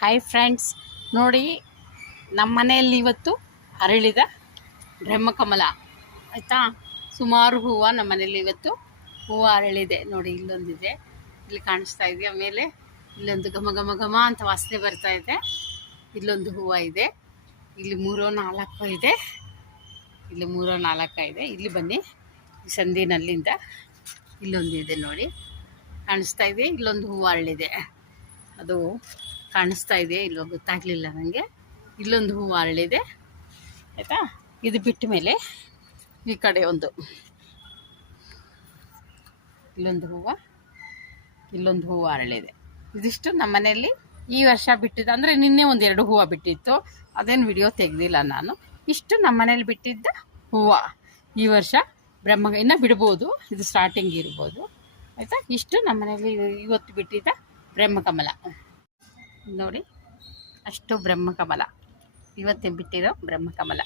Hi friends, ನೋಡಿ ನಮ್ಮ ಮನೆಯಲ್ಲಿ ಇವತ್ತು ಅರಳಿದ ಬ್ರಹ್ಮಕಮಲ ಆಯಿತಾ. ಸುಮಾರು ಹೂವು ನಮ್ಮ ಮನೆಯಲ್ಲಿ ಇವತ್ತು ಹೂವು ಅರಳಿದೆ. ನೋಡಿ ಇಲ್ಲೊಂದಿದೆ, ಇಲ್ಲಿ ಕಾಣಿಸ್ತಾ ಇದೆ. ಆಮೇಲೆ ಇಲ್ಲೊಂದು ಘಮ ಘಮ ಘಮ ಅಂತ ವಾಸನೆ ಬರ್ತಾ ಇದೆ. ಇಲ್ಲೊಂದು ಹೂವು ಇದೆ, ಇಲ್ಲಿ 3-4 ಇದೆ, ಇಲ್ಲಿ 3-4 ಇದೆ. ಇಲ್ಲಿ ಬನ್ನಿ, ಈ ಸಂದಿನಲ್ಲಿಂದ ಇಲ್ಲೊಂದಿದೆ ನೋಡಿ, ಕಾಣಿಸ್ತಾ ಇದೆ. ಇಲ್ಲೊಂದು ಹೂವು ಅರಳಿದೆ, ಅದು ಕಾಣಿಸ್ತಾ ಇದೆ ಇಲ್ಲೋ ಗೊತ್ತಾಗಲಿಲ್ಲ ನನಗೆ. ಇಲ್ಲೊಂದು ಹೂವು ಅರಳಿದೆ ಆಯಿತಾ. ಇದು ಬಿಟ್ಟ ಮೇಲೆ ಈ ಕಡೆ ಇಲ್ಲೊಂದು ಹೂವು ಅರಳಿದೆ. ಇದಿಷ್ಟು ನಮ್ಮ ಮನೆಯಲ್ಲಿ ಈ ವರ್ಷ ಬಿಟ್ಟಿದ್ದು, ಅಂದರೆ ನಿನ್ನೆ 1-2 ಹೂವು ಬಿಟ್ಟಿತ್ತು, ಅದೇನು ವಿಡಿಯೋ ತೆಗೆದಿಲ್ಲ ನಾನು. ಇಷ್ಟು ನಮ್ಮ ಮನೇಲಿ ಬಿಟ್ಟಿದ್ದ ಹೂವು ಈ ವರ್ಷ ಇನ್ನೂ ಬಿಡ್ಬೋದು, ಇದು ಸ್ಟಾರ್ಟಿಂಗ್ ಇರ್ಬೋದು ಆಯಿತಾ. ಇಷ್ಟು ನಮ್ಮ ಮನೇಲಿ ಇವತ್ತು ಬಿಟ್ಟಿದ್ದ ಬ್ರಹ್ಮಕಮಲ ನೋಡಿ, ಅಷ್ಟು ಬ್ರಹ್ಮಕಮಲ ಇವತ್ತೇ ಬಿಟ್ಟಿರೋ ಬ್ರಹ್ಮಕಮಲ.